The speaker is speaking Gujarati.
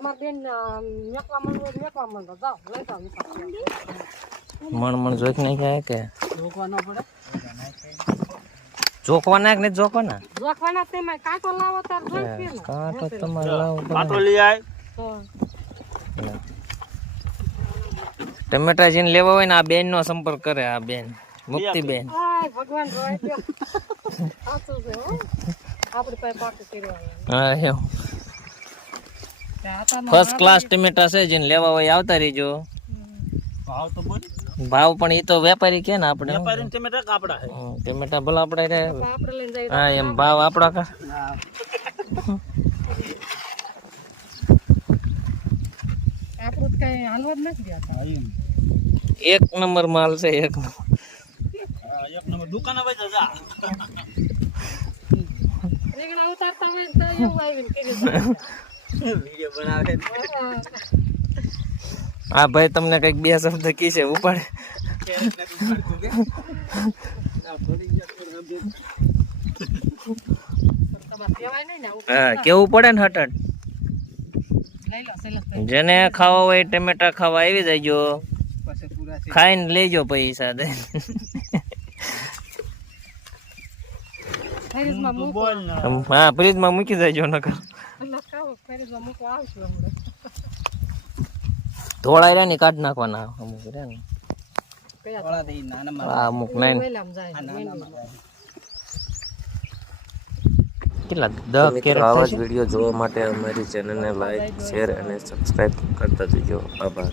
તમાર બેન મેકવા માંડો મેકવા માંડો જાઓ લઈ જાઓ મણ જોઈક નહીં જાય કે જોકવા ન પડે જોકવાના કે નહીં જોકવાના જોકવાના તેમાં કાંટો લાવો તાર જોઈ કે ને કાંટો તમારે લાવો કાંટો લઈ આય ટમેટા જેને લેવા હોય ને આ બેન નો સંપર્ક કરે આ બેન મુક્તિ બેન આય ભગવાન રોય ગયો સાચું છે હો આપણી પાસે પાક કર્યો હા એવું ફર્સ્ટ ક્લાસ ટમેટા છે જેને લેવા હોય આવતા રહીજો ભાવ તો બોલ ભાવ પણ એ તો વેપારી કે ને આપણે વેપારી ટમેટા કાપડા છે ટમેટા ભલા આપણે આપણે લઈને જઈએ હા એમ ભાવ આપડા કા આપણું કઈ હાલવા જ નથી ગયા એક નંબર માલ છે એક નંબર એક નંબર દુકાને વઈ જા રીંગણા ઉતારતા હોય તો એવું આવીને કરી વિડિયો બનાવે હા ભાઈ તમને કઈક બે શબ્દ કી છે ઉપાડે હા કેવું પડે ને હટટ લઈ લો સેલસ જેને ખાવા હોય ટમેટા ખાવા આવી જાયજો ખાઈને લેજો પૈસા દે ફરીજમાં મૂકો બોલ ને હા ફ્રીજમાં મૂકી જાયજો નકર લખાવો ફરીજમાં મૂકો આવશું હમણાં ધોળાઈ રહ્યા ને કાઢ નાખવાના અમુક રહ્યા ને કયા થોડા દે નાના આ અમુક નહીં વેલામ જાય કેટલા 10 કેરેટ આવા જ વિડીયો જોવા માટે અમારી ચેનલને લાઈક શેર અને સબસ્ક્રાઇબ કરતા જજો આભાર.